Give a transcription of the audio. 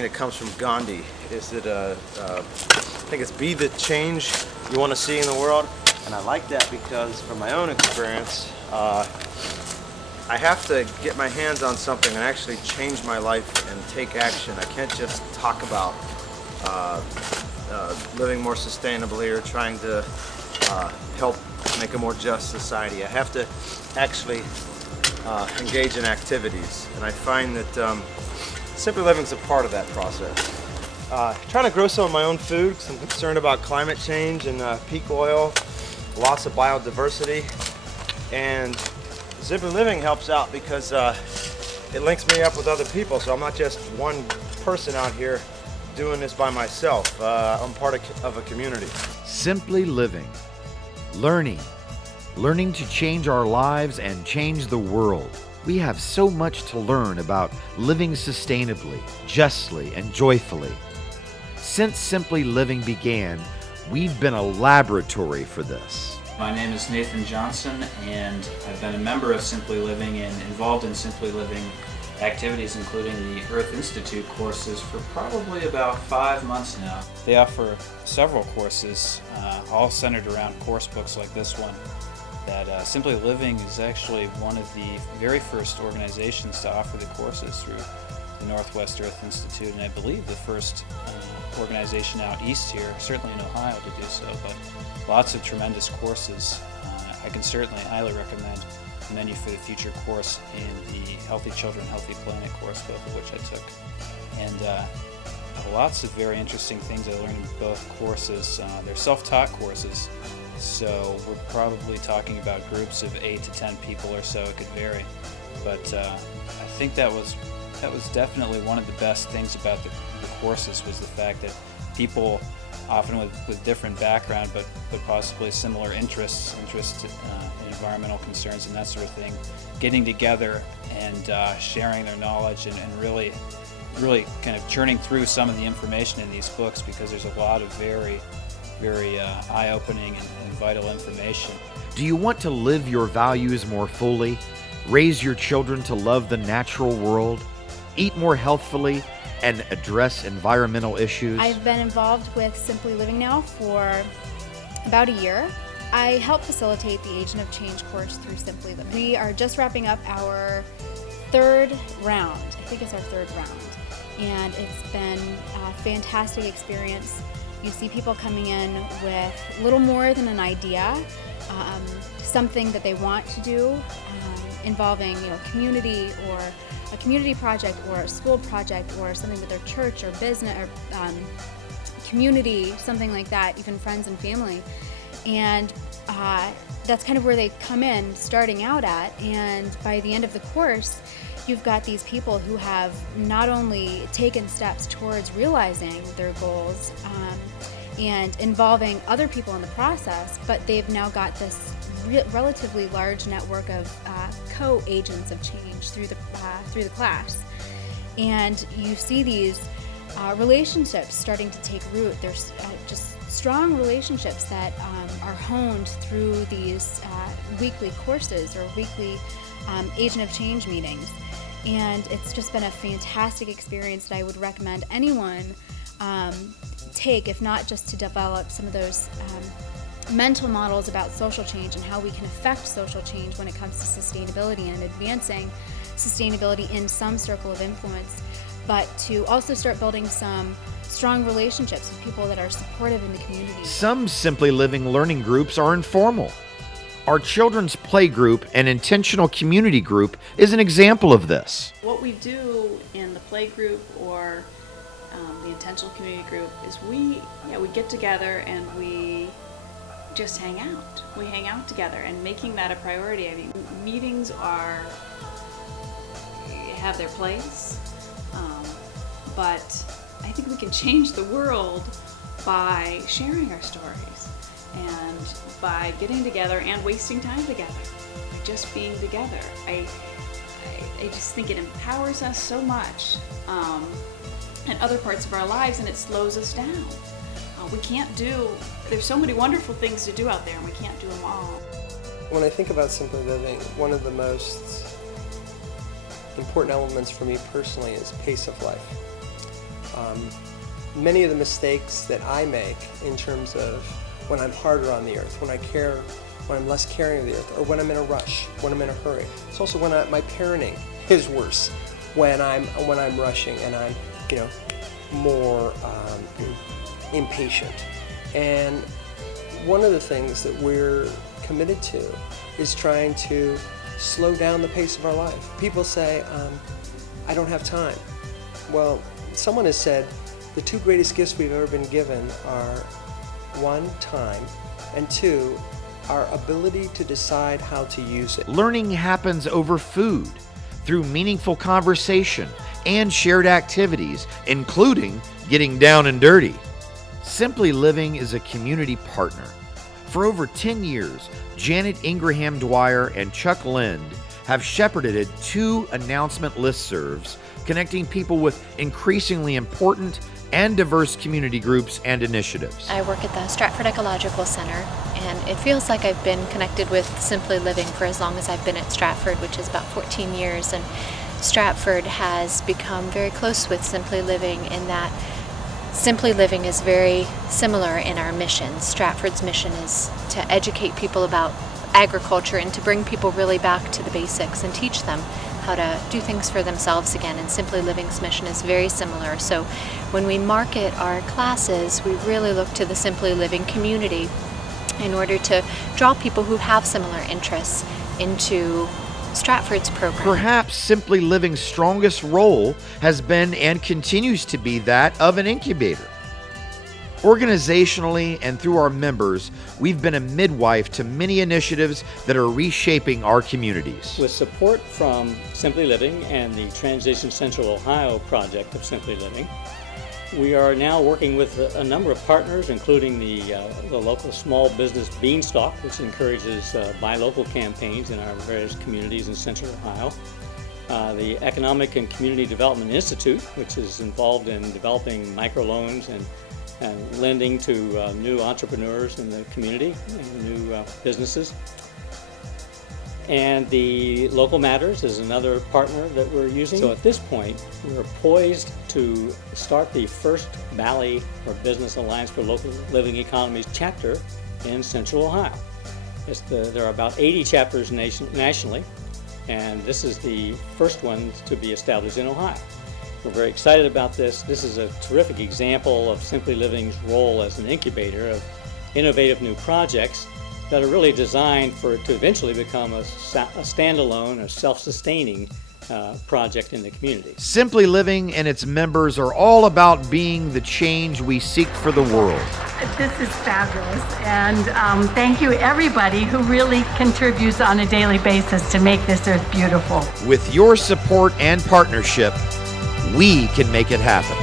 It comes from Gandhi. Is it I think it's be the change you want to see in the world. And I like that because from my own experience, I have to get my hands on something and actually change my life and take action. I can't just talk about living more sustainably or trying to help make a more just society. I have to actually engage in activities, and I find that Simply Living is a part of that process. Trying to grow some of my own food because I'm concerned about climate change and peak oil, loss of biodiversity, and Simply Living helps out because it links me up with other people, so I'm not just one person out here doing this by myself. I'm part of a community. Simply Living. Learning to change our lives and change the world. We have so much to learn about living sustainably, justly, and joyfully. Since Simply Living began, we've been a laboratory for this. My name is Nathan Johnson, and I've been a member of Simply Living and involved in Simply Living activities, including the Earth Institute courses, for probably about 5 months now. They offer several courses, all centered around course books like this one. That Simply Living is actually one of the very first organizations to offer the courses through the Northwest Earth Institute, and I believe the first organization out east here, certainly in Ohio, to do so, but lots of tremendous courses. I can certainly highly recommend the Menu for the Future course and the Healthy Children, Healthy Planet course, both of which I took. And lots of very interesting things I learned in both courses. They're self-taught courses, so we're probably talking about groups of 8 to 10 people or so. It could vary, but I think that was definitely one of the best things about the courses, was the fact that people, often with different background, but possibly similar interests in environmental concerns and that sort of thing, getting together and sharing their knowledge and really kind of churning through some of the information in these books, because there's a lot of very eye-opening and vital information. Do you want to live your values more fully, raise your children to love the natural world, eat more healthfully, and address environmental issues? I've been involved with Simply Living now for about a year. I help facilitate the Agent of Change course through Simply Living. We are just wrapping up our third round. I think it's our third round. And it's been a fantastic experience. You see people coming in with little more than an idea, something that they want to do, involving community, or a community project, or a school project, or something with their church or business or community, something like that, even friends and family. And that's kind of where they come in, starting out at. And by the end of the course, you've got these people who have not only taken steps towards realizing their goals and involving other people in the process, but they've now got this relatively large network of co-agents of change through the class. And you see these relationships starting to take root. There's just strong relationships that are honed through these weekly courses or weekly Agent of Change meetings. And it's just been a fantastic experience that I would recommend anyone take, if not just to develop some of those mental models about social change and how we can affect social change when it comes to sustainability and advancing sustainability in some circle of influence, but to also start building some strong relationships with people that are supportive in the community. Some Simply Living learning groups are informal. Our children's play group and intentional community group is an example of this. What we do in the play group or the intentional community group is we get together and we just hang out. We hang out together, and making that a priority. I mean, meetings have their place, but I think we can change the world by sharing our stories and by getting together and wasting time together, by just being together. I just think it empowers us so much in other parts of our lives, and it slows us down. There's so many wonderful things to do out there, and we can't do them all. When I think about Simply Living, one of the most important elements for me personally is pace of life. many of the mistakes that I make in terms of when I'm harder on the earth, when I'm less caring of the earth, or when I'm in a rush, when I'm in a hurry. It's also when my parenting is worse, when I'm rushing and I'm, more impatient. And one of the things that we're committed to is trying to slow down the pace of our life. People say, I don't have time. Well, someone has said the two greatest gifts we've ever been given are, one, time, and two, our ability to decide how to use it. Learning happens over food, through meaningful conversation and shared activities, including getting down and dirty. Simply Living is a community partner. For over 10 years, Janet Ingraham Dwyer and Chuck Lind have shepherded 2 announcement listservs connecting people with increasingly important and diverse community groups and initiatives. I work at the Stratford Ecological Center, and it feels like I've been connected with Simply Living for as long as I've been at Stratford, which is about 14 years. And Stratford has become very close with Simply Living in that Simply Living is very similar in our mission. Stratford's mission is to educate people about agriculture and to bring people really back to the basics and teach them how to do things for themselves again, and Simply Living's mission is very similar. So when we market our classes, we really look to the Simply Living community in order to draw people who have similar interests into Stratford's program. Perhaps Simply Living's strongest role has been and continues to be that of an incubator. Organizationally and through our members, we've been a midwife to many initiatives that are reshaping our communities. With support from Simply Living and the Transition Central Ohio project of Simply Living, we are now working with a number of partners, including the local small business Beanstalk, which encourages buy local campaigns in our various communities in Central Ohio. The Economic and Community Development Institute, which is involved in developing microloans and lending to new entrepreneurs in the community and new businesses. And the Local Matters is another partner that we're using. So at this point, we're poised to start the first Valley or Business Alliance for Local Living Economies chapter in Central Ohio. There are about 80 chapters nationally, and this is the first one to be established in Ohio. We're very excited about this. This is a terrific example of Simply Living's role as an incubator of innovative new projects that are really designed to eventually become a standalone or self-sustaining project in the community. Simply Living and its members are all about being the change we seek for the world. This is fabulous, and thank you everybody who really contributes on a daily basis to make this earth beautiful. With your support and partnership, we can make it happen.